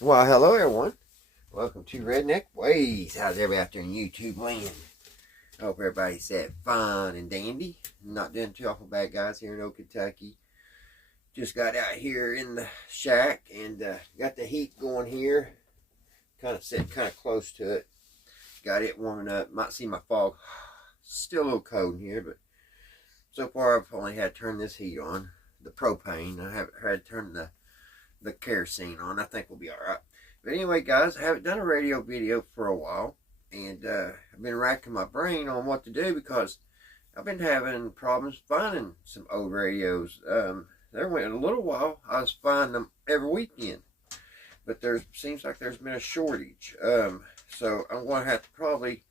Well, hello everyone. Welcome to Redneck Ways. How's everybody out there in YouTube land? I hope everybody's fine and dandy. Not doing too awful bad, guys, here in Oak, Kentucky. Just got out here in the shack and got the heat going here. Kind of sitting kind of close to it. Got it warming up. Might see my fog. Still a little cold in here, but so far I've only had to turn this heat on. The propane. I haven't had to turn the kerosene on. I think we'll be alright. But anyway, guys, I haven't done a radio video for a while, and I've been racking my brain on what to do because I've been having problems finding some old radios. There went a little while I was finding them every weekend, but there seems like there's been a shortage. So I'm going to have to probably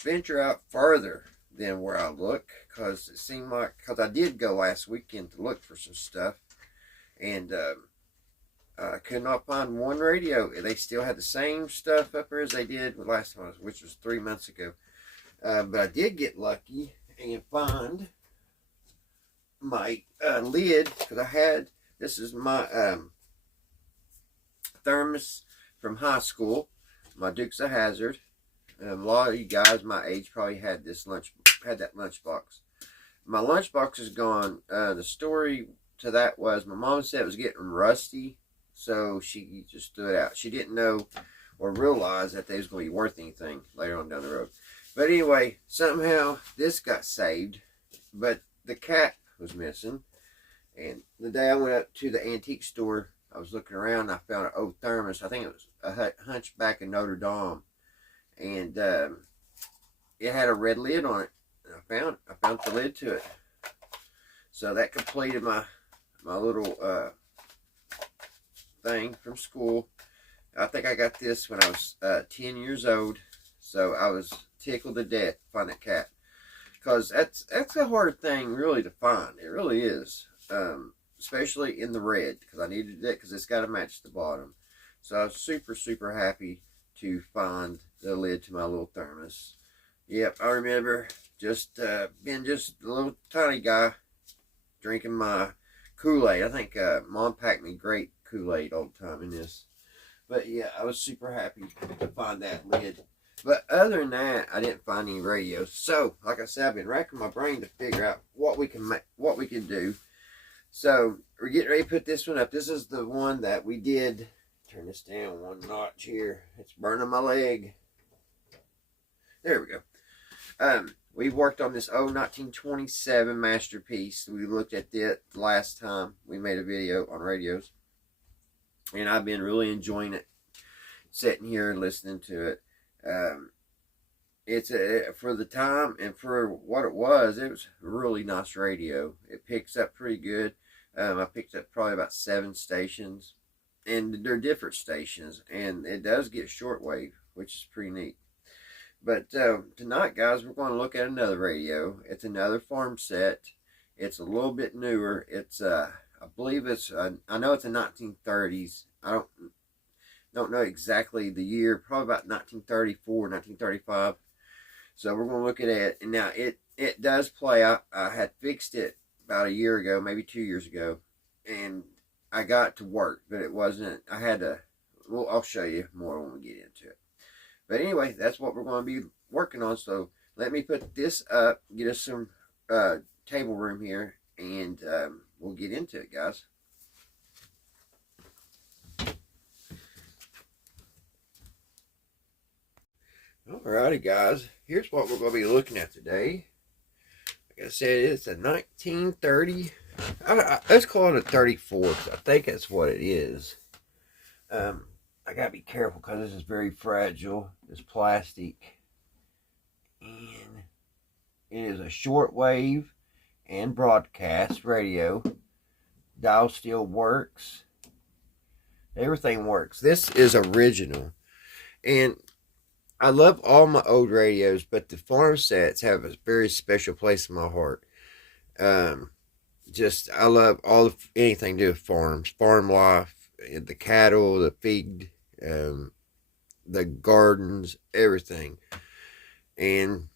venture out further than where I look, because it seemed like, because I did go last weekend to look for some stuff, and I could not find one radio. They still had the same stuff up there as they did last time, which was 3 months ago. But I did get lucky and find my lid, because I had, this is my thermos from high school, my Dukes of Hazzard. A lot of you guys my age probably had that lunchbox. My lunchbox is gone. The story to that was my mom said it was getting rusty, so she just threw it out. She didn't know or realize that they was going to be worth anything later on down the road. But anyway, somehow this got saved, but the cat was missing. And the day I went up to the antique store, I was looking around and I found an old thermos. I think it was a Hunchback of Notre Dame. And it had a red lid on it. And I found the lid to it. So that completed my little thing from school. I think I got this when I was 10 years old. So I was tickled to death to find that cat. Because that's a hard thing really to find. It really is. Especially in the red. Because I needed it because it's got to match the bottom. So I was super, super happy to find the lid to my little thermos. Yep, I remember just being just a little tiny guy drinking my Kool-Aid. I think Mom packed me great Kool-Aid all the time in this. But yeah, I was super happy to find that lid. But other than that, I didn't find any radios. So, like I said, I've been racking my brain to figure out what we can do. So, we're getting ready to put this one up. This is the one that we did. Turn this down one notch here. It's burning my leg. There we go. We worked on this old 1927 masterpiece. We looked at it last time we made a video on radios. And I've been really enjoying it. Sitting here and listening to it. It's for the time and for what it was a really nice radio. It picks up pretty good. I picked up probably about 7 stations. And they're different stations. And it does get shortwave, which is pretty neat. But tonight, guys, we're going to look at another radio. It's another farm set. It's a little bit newer. It's I believe it's I know it's a 1930s. I don't know exactly the year. Probably about 1934, 1935. So we're going to look at it. And now it does play. I had fixed it about a year ago, maybe 2 years ago, and I got it to work, but it wasn't. I had to. Well, I'll show you more when we get into it. But anyway, that's what we're going to be working on. So let me put this up, get us some table room here, and we'll get into it, guys. Alrighty, guys. Here's what we're going to be looking at today. Like I said, it's a 1930. Let's call it a 34, because I think that's what it is. I gotta be careful because this is very fragile. It's plastic. And it is a shortwave and broadcast radio. Dial still works. Everything works. This is original. And I love all my old radios, but the farm sets have a very special place in my heart. I love anything to do with farms, farm life, the cattle, the feed, the gardens, everything. And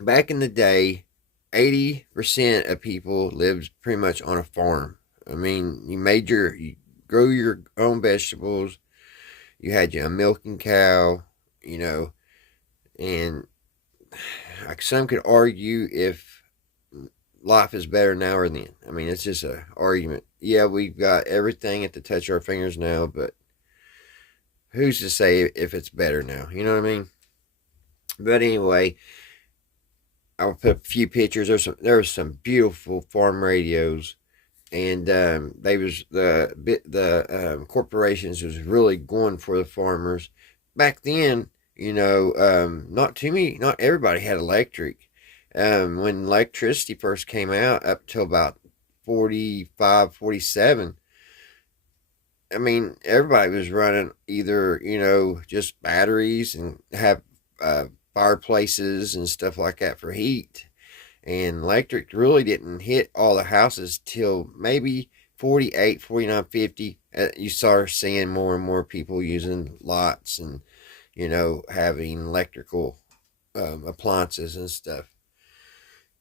back in the day, 80% of people lived pretty much on a farm. I mean, you grow your own vegetables, You had your milking cow, you know, and like some could argue if life is better now or then. I mean, it's just a argument. Yeah, we've got everything at the touch of our fingers now, but who's to say if it's better now? You know what I mean? But anyway, I'll put a few pictures. There was some beautiful farm radios, and they was the corporations was really going for the farmers back then. You know, not everybody had electric. When electricity first came out, up till about 45, 47. I mean, everybody was running either, just batteries and have fireplaces and stuff like that for heat. And electric really didn't hit all the houses till maybe 48, 49, 50. You start seeing more and more people using lots and, having electrical appliances and stuff.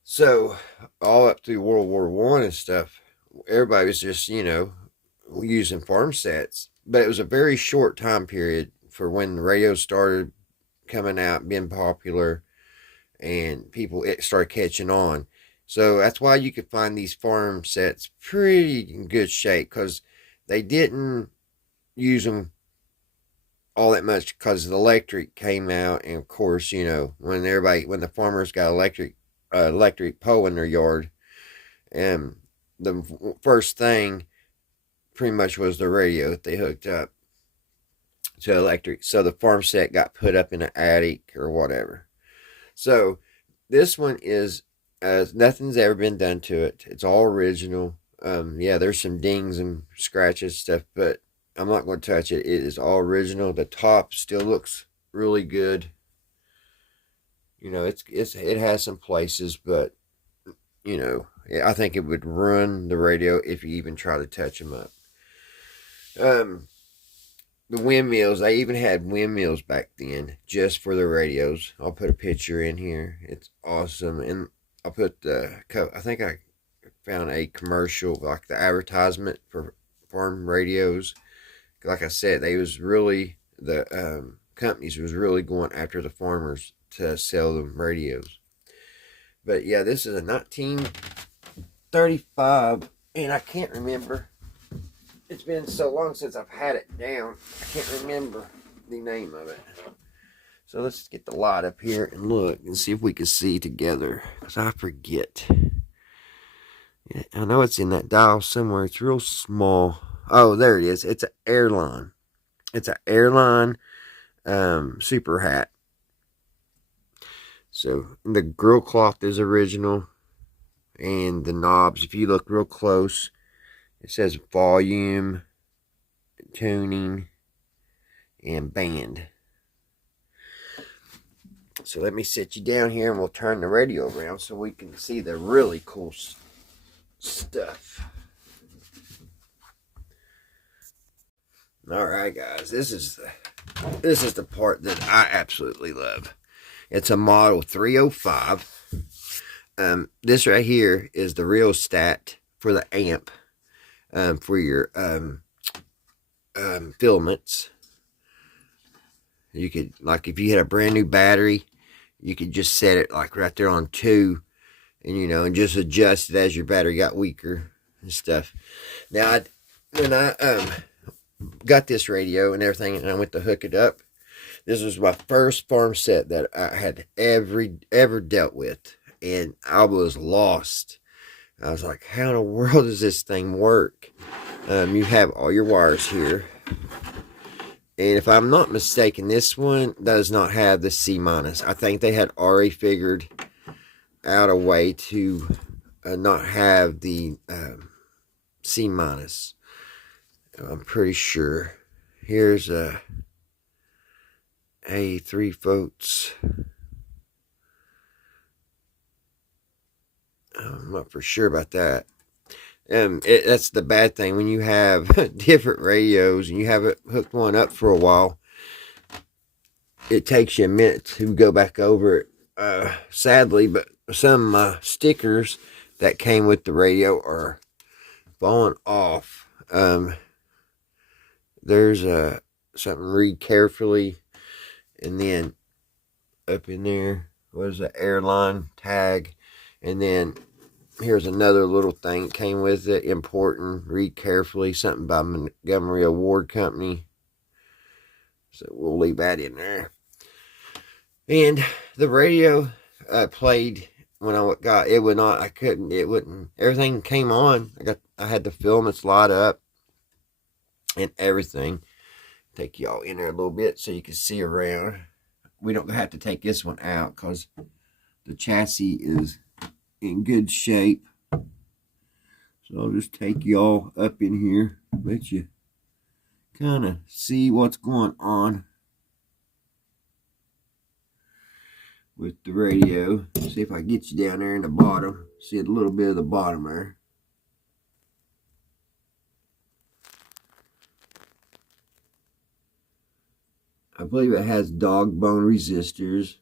So, all up through World War One and stuff, everybody was just, using farm sets. But it was a very short time period for when the radio started coming out, being popular, and it started catching on. So that's why you could find these farm sets pretty in good shape, because they didn't use them all that much because the electric came out, and of course, when the farmers got electric pole in their yard, and the first thing pretty much was the radio that they hooked up to electric. So the farm set got put up in an attic or whatever. So this one is nothing's ever been done to it. It's all original. Yeah, there's some dings and scratches stuff, but I'm not going to touch it. It is all original. The top still looks really good. It has some places, but I think it would ruin the radio if you even try to touch them up. The windmills, they even had windmills back then just for the radios. I'll put a picture in here. It's awesome. And I'll put I think I found a commercial, like the advertisement for farm radios. Like I said, the companies was really going after the farmers to sell them radios. But yeah, this is a 1935, and I can't remember. It's been so long since I've had it down, I can't remember the name of it. So let's get the light up here and look and see if we can see together, because I forget. Yeah, I know it's in that dial somewhere. It's real small. Oh, there it is. It's an Airline. It's an Airline super hat. So the grill cloth is original, and the knobs, if you look real close, it says volume, tuning, and band. So let me sit you down here and we'll turn the radio around so we can see the really cool stuff. Alright guys, this is the part that I absolutely love. It's a model 305. This right here is the rheostat for the amp. For your filaments. You could, like, if you had a brand new battery, you could just set it like right there on 2, and just adjust it as your battery got weaker and stuff. Now, when I got this radio and everything, and I went to hook it up, this was my first farm set that I had ever dealt with, and I was lost. I was like, how in the world does this thing work? You have all your wires here. And if I'm not mistaken, this one does not have the C-. I think they had already figured out a way to not have the C-. I'm pretty sure. Here's a 3 volts. I'm not for sure about that. That's the bad thing when you have different radios and you have it hooked one up for a while. It takes you a minute to go back over it. Sadly, but some stickers that came with the radio are falling off. There's something, read carefully. And then up in there was the airline tag. And then here's another little thing that came with it. Important, read carefully. Something by Montgomery Award Company. So we'll leave that in there. And the radio played when I got it. Would not. I couldn't. It wouldn't. Everything came on. I had the filaments light up and everything. Take y'all in there a little bit so you can see around. We don't have to take this one out because the chassis is in good shape. So I'll just take y'all up in here, let you kind of see what's going on with the radio. See if I get you down there in the bottom. See a little bit of the bottom there. I believe it has dog bone resistors.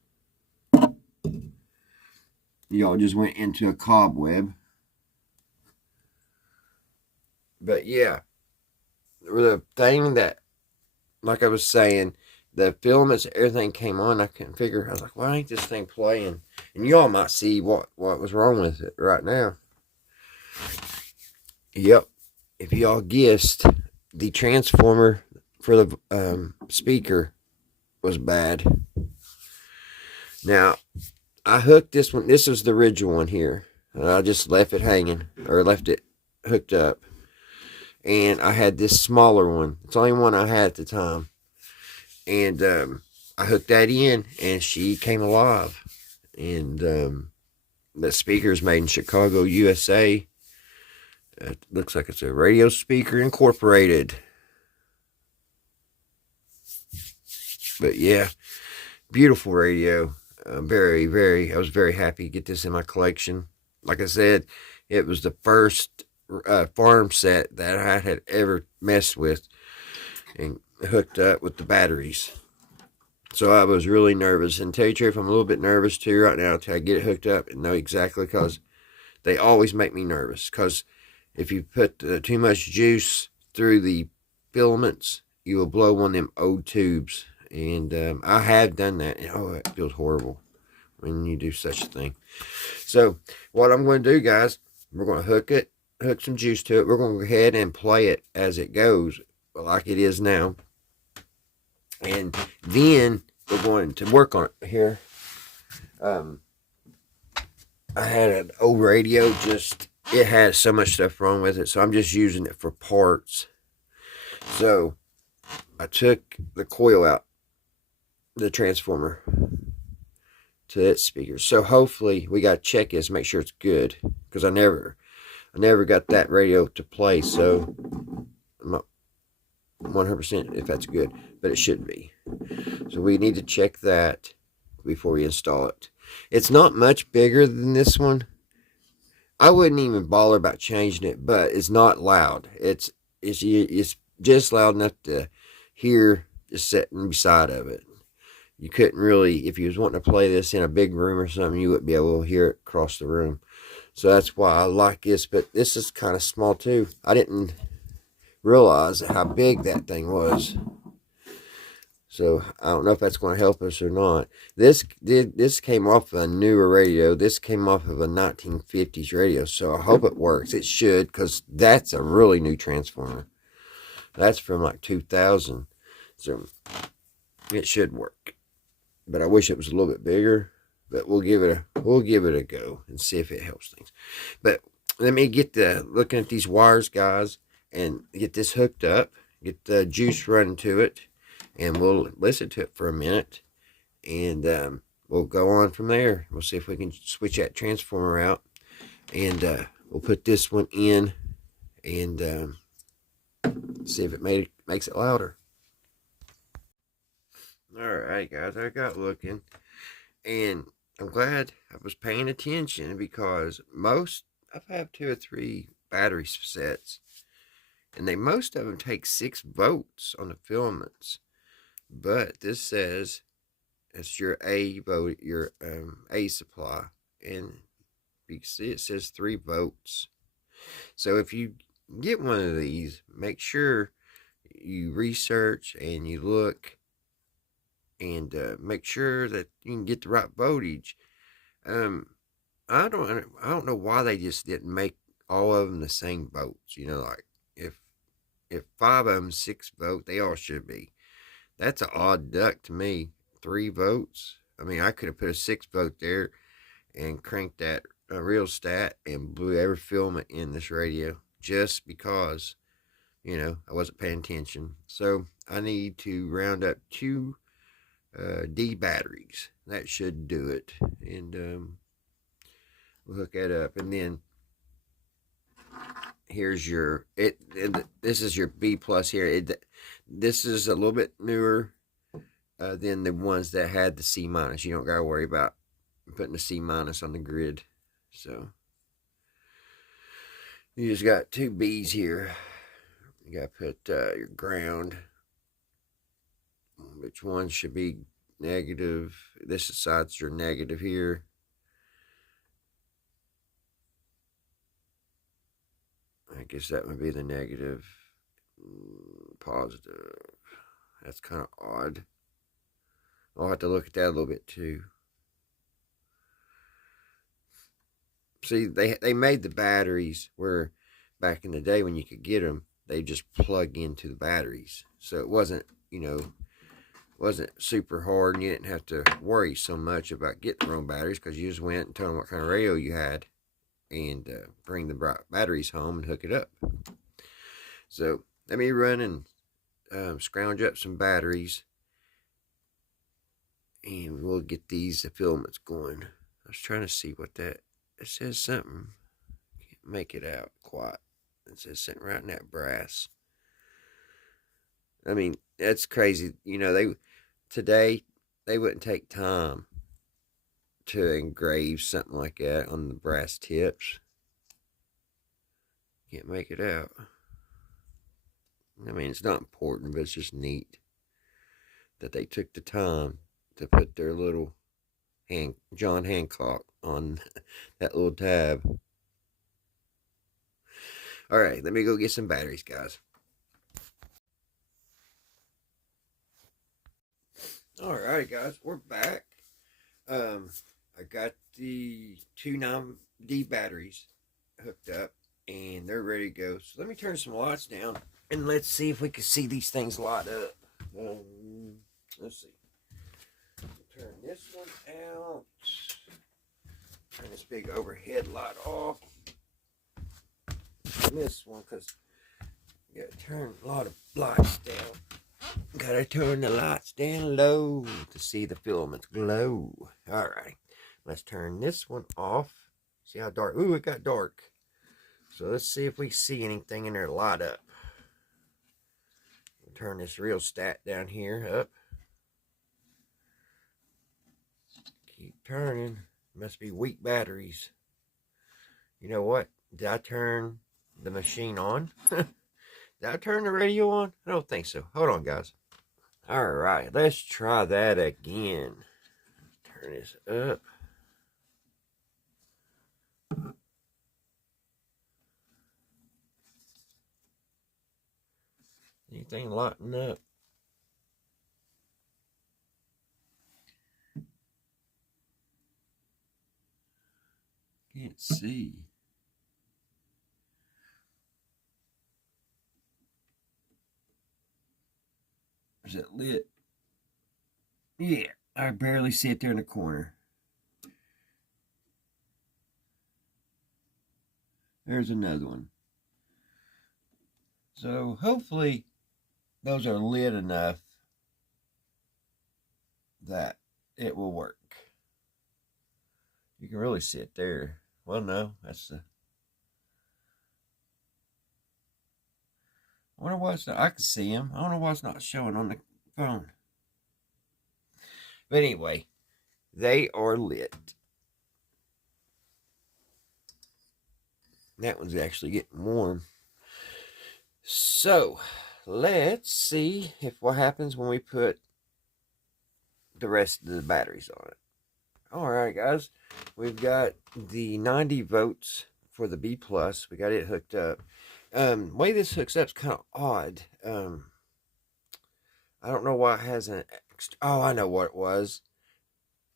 Y'all just went into a cobweb. But yeah, the thing that, like I was saying, the filaments, everything came on. I couldn't figure. I was like, why ain't this thing playing? And y'all might see what was wrong with it right now. Yep. If y'all guessed, the transformer for the speaker was bad. Now, I hooked this one. This was the original one here. And I just left it hanging, or left it hooked up. And I had this smaller one. It's the only one I had at the time. And I hooked that in, and she came alive. And the speaker is made in Chicago, USA. It looks like it's a Radio Speaker Incorporated. But yeah, beautiful radio. I was very happy to get this in my collection. Like I said, it was the first farm set that I had ever messed with and hooked up with the batteries. So I was really nervous. And to tell you the truth, I'm a little bit nervous too right now until I get it hooked up and know exactly, because they always make me nervous. Because if you put too much juice through the filaments, you will blow one of them old tubes. And I have done that. And, oh, it feels horrible when you do such a thing. So what I'm going to do, guys, we're going to hook some juice to it. We're going to go ahead and play it as it goes, like it is now. And then we're going to work on it here. I had an old radio, it had so much stuff wrong with it, so I'm just using it for parts. So I took the coil out, the transformer, to its speaker. So hopefully we got to check this, make sure it's good, because I never got that radio to play, so I'm not 100% if that's good, but it should be. So we need to check that before we install it. It's not much bigger than this one. I wouldn't even bother about changing it, but it's not loud. It's just loud enough to hear just sitting beside of it. You couldn't really, if you was wanting to play this in a big room or something, you wouldn't be able to hear it across the room. So that's why I like this, but this is kind of small too. I didn't realize how big that thing was. So I don't know if that's going to help us or not. This came off of a newer radio. This came off of a 1950s radio. So I hope it works. It should, because that's a really new transformer. That's from like 2000. So it should work. But I wish it was a little bit bigger. But we'll give it a go and see if it helps things. But let me get looking at these wires, guys, and get this hooked up. Get the juice running to it. And we'll listen to it for a minute, and we'll go on from there. We'll see if we can switch that transformer out, and we'll put this one in, and see if it makes it louder. All right, guys, I got looking, and I'm glad I was paying attention, because I've had 2 or 3 battery sets, and most of them take 6 volts on the filaments. But this says it's your A supply, and you can see it says 3 volts. So if you get one of these, make sure you research and you look and make sure that you can get the right voltage. Um, I don't know why they just didn't make all of them the same volts. Like if 5 of them 6 volt, they all should be. That's an odd duck to me. 3 volts. I mean, I could have put a 6 volt there and cranked that rheostat and blew every filament in this radio just because I wasn't paying attention. So I need to round up 2 D batteries. That should do it. And we'll hook that up. And then here's your this is your B plus here. This is a little bit newer than the ones that had the C minus. You don't gotta worry about putting the C minus on the grid. So you just got 2 B's here. You gotta put your ground. Which one should be negative? This side's your negative here. I guess that would be the negative. Positive. That's kind of odd. I'll have to look at that a little bit too. See, they made the batteries where back in the day when you could get them, they just plug into the batteries. So it wasn't, wasn't super hard, and you didn't have to worry so much about getting the wrong batteries because you just went and told them what kind of radio you had and bring the batteries home and hook it up. So let me run and scrounge up some batteries and we'll get these filaments going. I was trying to see what that, it says something. Can't make it out quite. It says something right in that brass. I mean, that's crazy. Today they wouldn't take time to engrave something like that on the brass tips. Can't make it out. I mean, it's not important, but it's just neat that they took the time to put their little John Hancock on that little tab. All right, let me go get some batteries, guys. All right, guys, we're back. I got the 2 9D batteries hooked up and they're ready to go. So let me turn some lights down and let's see if we can see these things light up. Let's see. Turn this one out. Turn this big overhead light off. And this one, because you gotta turn a lot of lights down. Gotta turn the lights down low to see the filaments glow. Alright, let's turn this one off. See how dark? Ooh, it got dark. So let's see if we see anything in there light up. We'll turn this rheostat down here up. Keep turning. Must be weak batteries. You know what? Did I turn the machine on? Did I turn the radio on? I don't think so. Hold on, guys. Alright, let's try that again. Turn this up. Anything lighting up? Can't see. Is it lit? Yeah, I barely see it there in the corner. There's another one. So hopefully those are lit enough that it will work. You can really see it there. Well, no, that's the... I wonder why it's not... I can see him. I don't know why it's not showing on the phone. But anyway, they are lit. That one's actually getting warm. So, let's see if what happens when we put the rest of the batteries on it. Alright, guys. We've got the 90 volts for the B+. We got it hooked up. The way this hooks up is kind of odd. I don't know why it hasn't. Oh, I know what it was.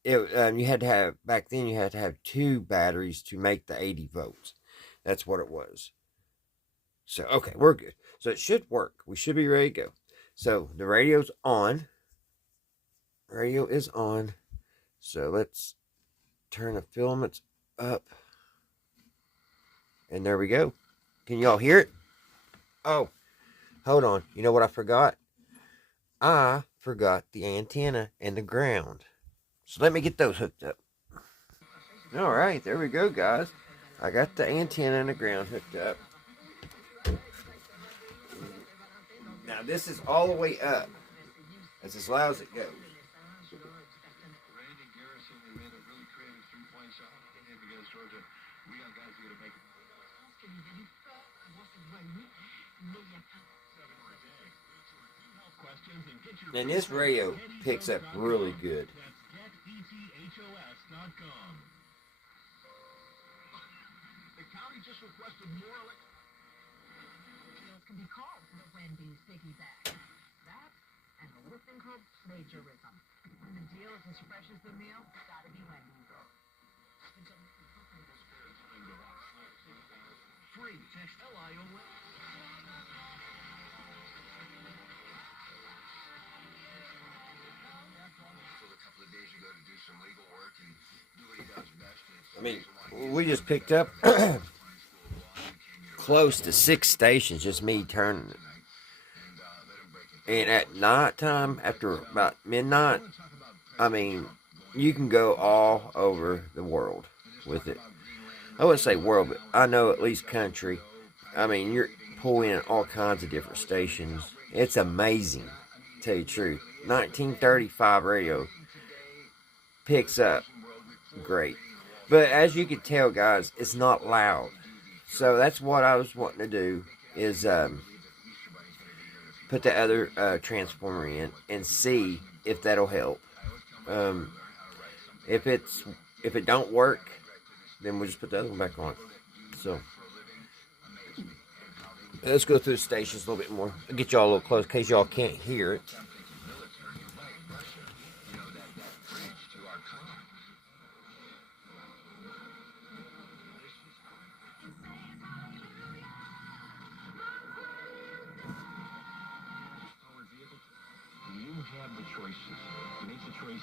You had to have back then. You had to have 2 batteries to make the 80 volts. That's what it was. So okay, we're good. So it should work. We should be ready to go. So the radio's on. Radio is on. So let's turn the filaments up. And there we go. Can y'all hear it? Oh, hold on. You know what I forgot? I forgot the antenna and the ground. So let me get those hooked up. All right, there we go, guys. I got the antenna and the ground hooked up. Now this is all the way up. That's as loud as it goes. And this radio picks up really good. Can be called the Wendy's piggyback. That and a little thing called plagiarism. When the deal is as fresh as the meal, it's gotta be Wendy's. Free. Text LIO. I mean, we just picked up close to 6 stations, just me turning it. And at night time, after about midnight, I mean, you can go all over the world with it. I wouldn't say world, but I know at least country. I mean, you're pulling in all kinds of different stations. It's amazing, to tell you the truth. 1935 radio picks up great. But as you can tell, guys, it's not loud. So that's what I was wanting to do, is put the other transformer in and see if that'll help. If it don't work, then we'll just put the other one back on. So let's go through the stations a little bit more. I'll get y'all a little close in case y'all can't hear it.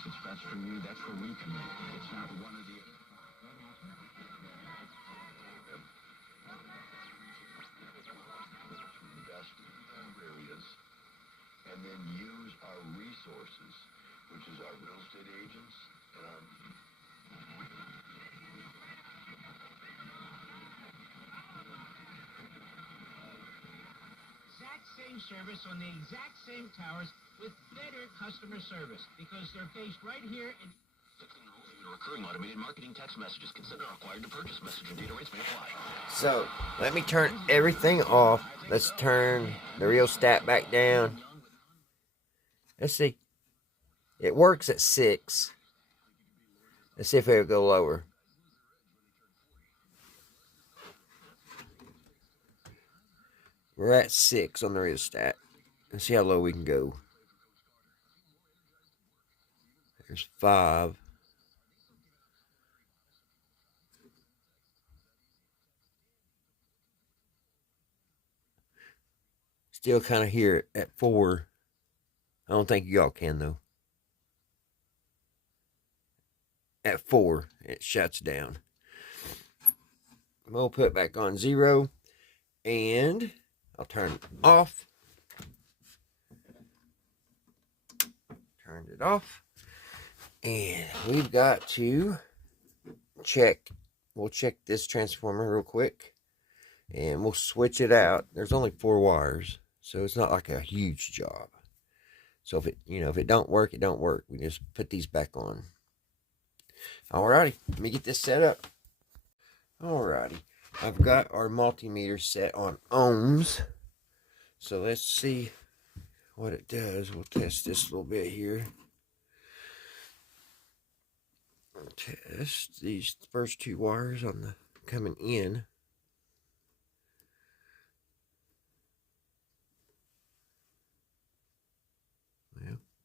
It's best for you. That's where we come in. It's not one of the best areas, and then use our resources, which is our real estate agents. Exact same service on the exact same towers, with better customer service, because they're based right here in recurring automated marketing text messages. Consider required to purchase message and data rates may apply. So let me turn everything off. Let's turn the rheostat back down. Let's see. It works at 6. Let's see if it'll go lower. We're at 6 on the rheostat. Let's see how low we can go. There's 5. Still kind of hear it at 4. I don't think y'all can, though. At 4, it shuts down. We'll put it back on 0. And I'll turn it off. Turned it off. And we've got to check. We'll check this transformer real quick. And we'll switch it out. There's only 4 wires. So it's not like a huge job. So if it don't work, it don't work. We just put these back on. Alrighty. Let me get this set up. Alrighty. I've got our multimeter set on ohms. So let's see what it does. We'll test this a little bit here. Test these first 2 wires on the coming in.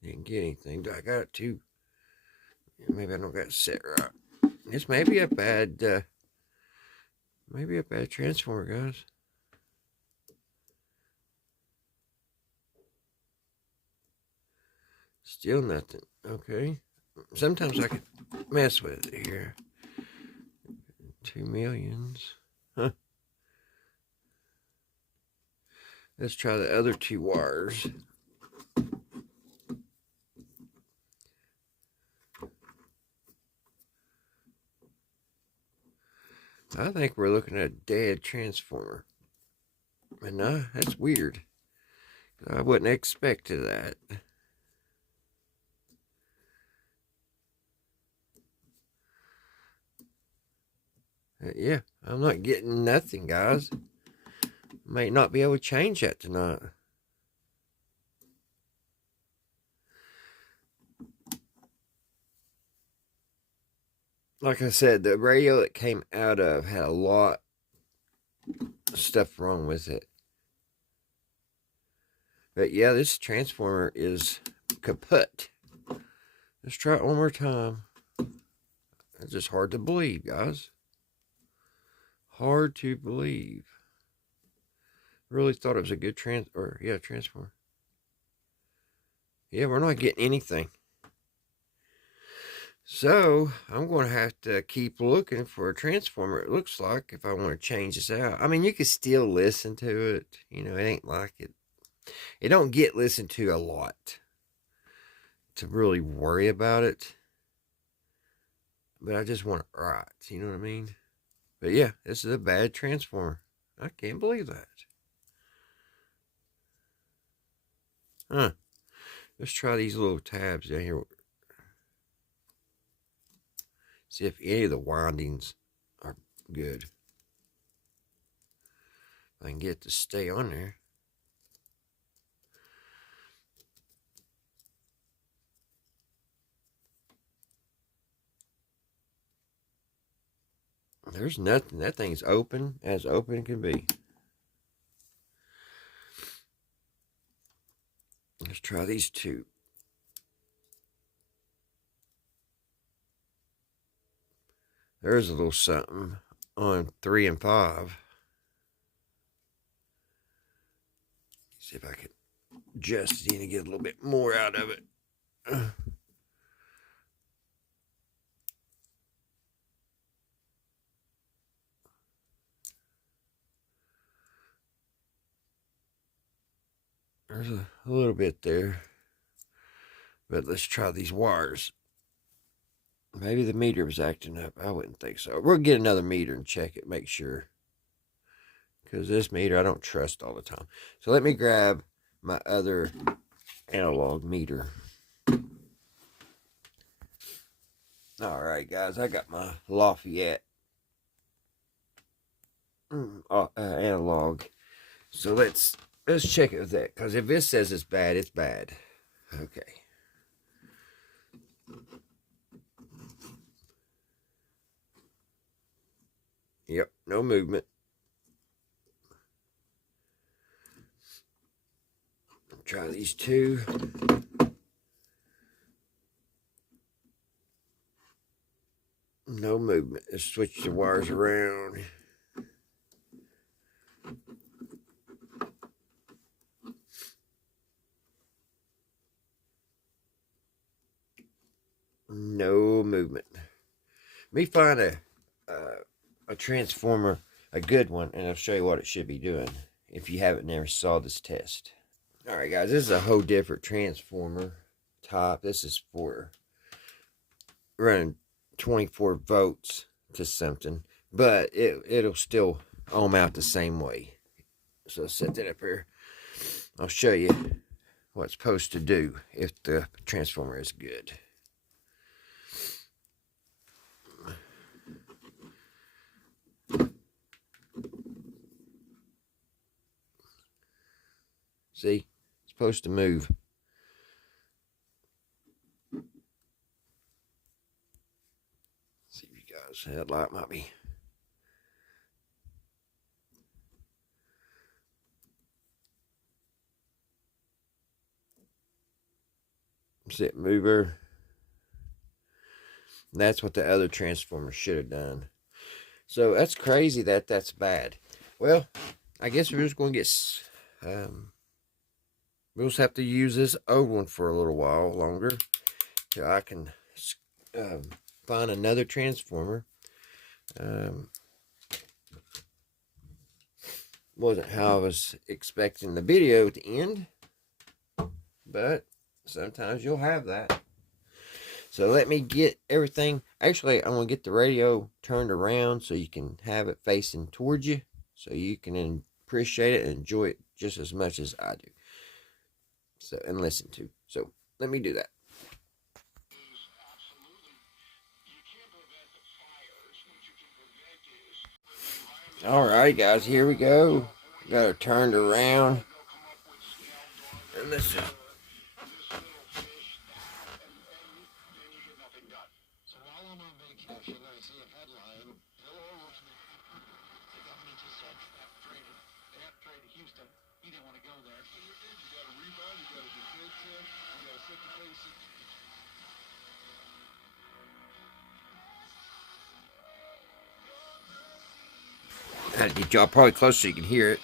Didn't get anything. I got it too. Maybe I don't got it set right. This may be a bad transformer, guys. Still nothing. Okay. Sometimes I can mess with it here. 2 millions. Huh. Let's try the other 2 wires. I think we're looking at a dead transformer. And that's weird. I wouldn't have expected that. Yeah, I'm not getting nothing, guys. Might not be able to change that tonight. Like I said, the radio it came out of had a lot of stuff wrong with it. But yeah, this transformer is kaput. Let's try it one more time. It's just hard to believe, guys. Hard to believe. Really thought it was a good transformer. Yeah, we're not getting anything. So I'm going to have to keep looking for a transformer, it looks like, if I want to change this out. I mean, you can still listen to it. You know, it ain't like it don't get listened to a lot to really worry about it. But I just want it right. You know what I mean? But yeah, this is a bad transformer. I can't believe that. Huh. Let's try these little tabs down here. See if any of the windings are good. If I can get it to stay on there. There's nothing. That thing's open as open can be. Let's try these 2. There's a little something on 3 and 5. See if I can adjust it and get a little bit more out of it. There's a little bit there. But let's try these wires. Maybe the meter was acting up. I wouldn't think so. We'll get another meter and check it, make sure. Because this meter I don't trust all the time. So let me grab my other analog meter. Alright, guys. I got my Lafayette analog. So let's check it with that. Because if this says it's bad, it's bad. Okay. Yep, no movement. Try these 2. No movement. Let's switch the wires around. No movement. Let me find a transformer, a good one, and I'll show you what it should be doing if you haven't never saw this test. Alright guys, this is a whole different transformer type. This is for running 24 volts to something, but it'll still ohm out the same way. So I'll set that up here. I'll show you what it's supposed to do if the transformer is good. See, it's supposed to move. See if you guys, that light might be. Set mover. And that's what the other transformer should have done. So that's crazy that that's bad. Well, I guess we're just going to get... we'll just have to use this old one for a little while longer. So I can find another transformer. Wasn't how I was expecting the video to end. But sometimes you'll have that. So let me get everything. Actually, I'm going to get the radio turned around so you can have it facing towards you. So you can appreciate it and enjoy it just as much as I do. So, and listen to. So let me do that. Alright guys, here we go. Got her turned around. And this is... I had to get y'all probably close so you can hear it.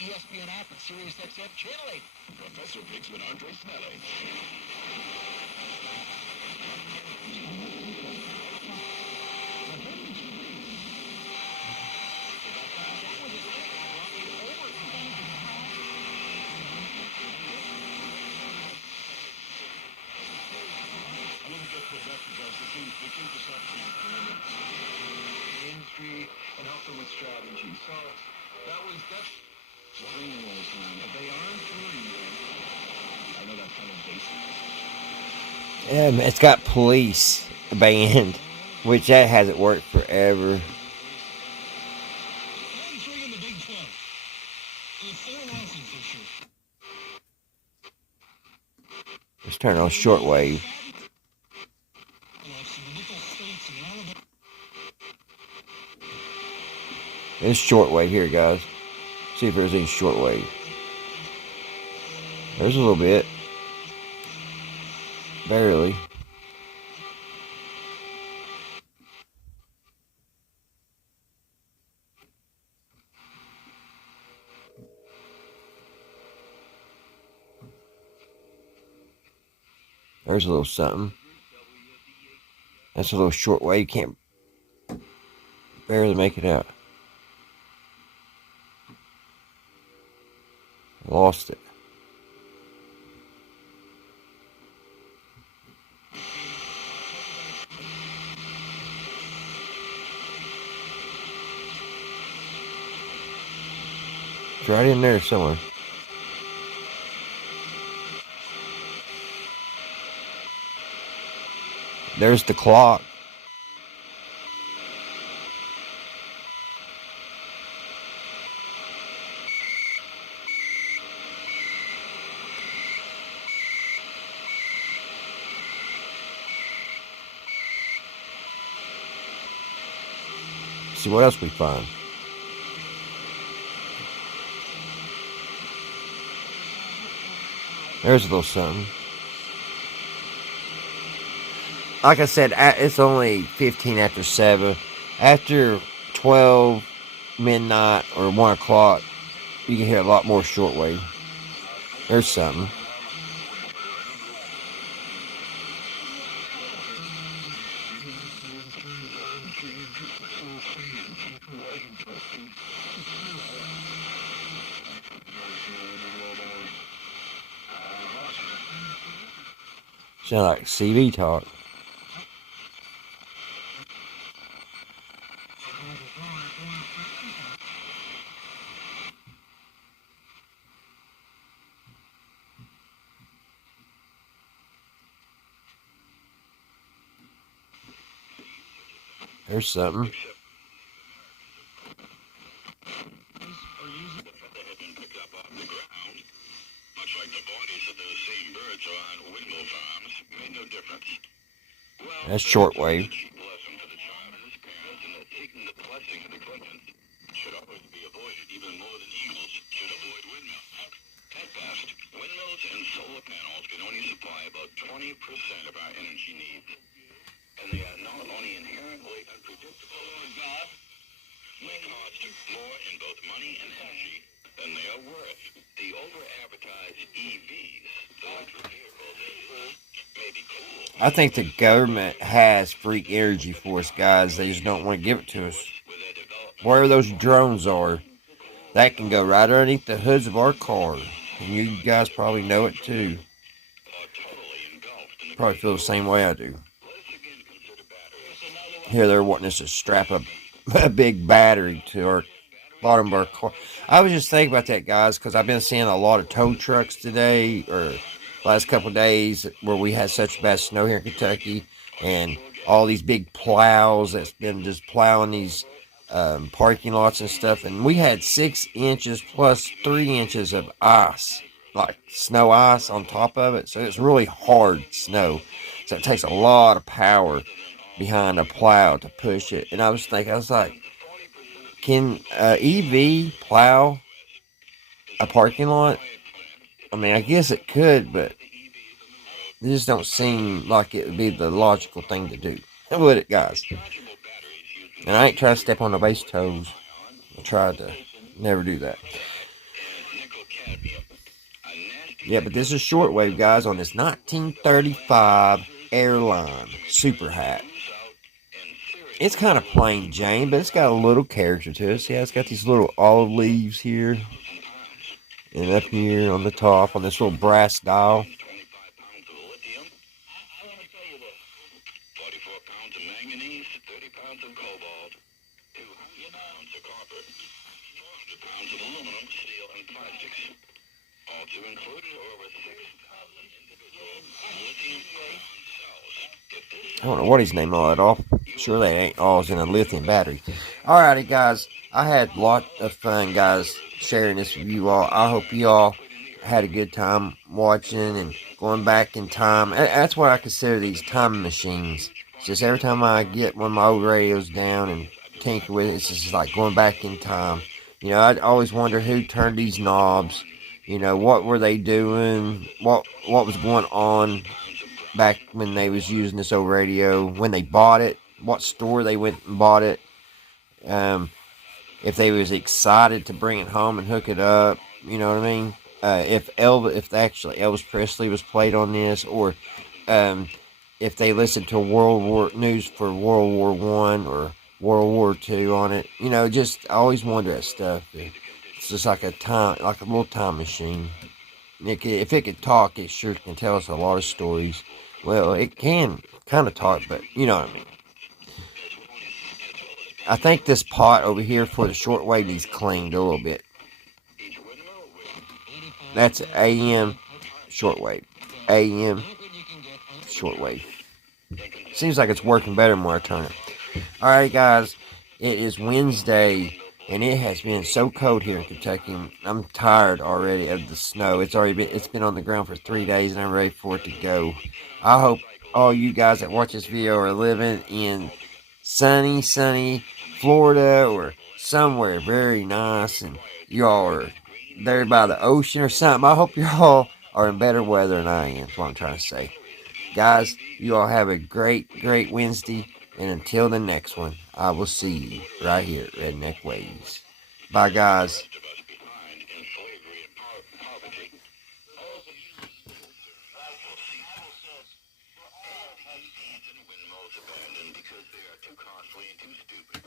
ESPN app and Sirius XM Channel 8. Professor Biggs with Andre Snelling. Industry and help them with strategy. So that's they aren't doing I know that's kind of basic. It's got police band, which that hasn't worked forever. Let's turn on shortwave. It's shortwave here, guys. See if there's any shortwave. There's a little bit. Barely. There's a little something. That's a little shortwave. You can't barely make it out. Lost it. It's right in there somewhere. There's the clock. See what else we find. There's a little something. Like I said, it's only 15 after 7. After 12 midnight or 1 o'clock, you can hear a lot more shortwave. There's something. Sound like CV talk. There's something. That's shortwave. Windmills and solar panels can only supply about 20% of our energy needs. And they are not only inherently unpredictable, they cost more in both money and energy than they are worth. The over-advertised EVs, electric vehicles, may be cool. I think the government has free energy for us, guys. They just don't want to give it to us. Where those drones are, that can go right underneath the hoods of our car. And you guys probably know it too. Probably feel the same way I do. Here they're wanting us to strap a big battery to our bottom of our car. I was just thinking about that, guys, because I've been seeing a lot of tow trucks today, or last couple of days, where we had such bad snow here in Kentucky, and all these big plows that's been just plowing these parking lots and stuff. And we had 6 inches plus 3 inches of ice, like snow ice on top of it. So it's really hard snow. So it takes a lot of power behind a plow to push it. And I was thinking, I was like, can EV plow a parking lot? I mean, I guess it could, but it just don't seem like it would be the logical thing to do. Would it, guys? And I ain't trying to step on nobody's toes. I tried to never do that. Yeah, but this is shortwave, guys, on this 1935 Airline Super Hat. It's kind of plain Jane, but it's got a little character to it. See how it's got these little olive leaves here. And up here on the top, on this little brass dial. 44 pounds of manganese, 30 pounds of cobalt, 200 pounds of copper, 400 pounds of aluminum, steel, and plastics. Also included over 6,000 individual lithium-ion cells. I don't know what he's named all that off. Sure they ain't all in a lithium battery. Alrighty, guys. I had a lot of fun, guys, sharing this with you all. I hope you all had a good time watching and going back in time. That's what I consider these time machines. It's just every time I get one of my old radios down and tinker with it, it's just like going back in time. You know, I'd always wonder who turned these knobs. You know, what were they doing? What was going on back when they was using this old radio? When they bought it? What store they went and bought it? If they was excited to bring it home and hook it up, you know what I mean? If actually Elvis Presley was played on this, or if they listened to World War news for World War One or World War Two on it, you know, just I always wonder that stuff. It's just like a little time machine. If it could talk, it sure can tell us a lot of stories. Well, it can kind of talk, but you know what I mean. I think this pot over here for the shortwave needs cleaned a little bit. That's AM shortwave. AM shortwave. Seems like it's working better the more I turn it. Alright, guys. It is Wednesday, and it has been so cold here in Kentucky. I'm tired already of the snow. It's been on the ground for 3 days, and I'm ready for it to go. I hope all you guys that watch this video are living in sunny Florida or somewhere very nice, and y'all are there by the ocean or something. I hope y'all are in better weather than I am. That's what I'm trying to say. Guys, you all have a great Wednesday, and until the next one, I will see you right here at Redneck Ways. Bye, guys. Because they are too costly and too stupid.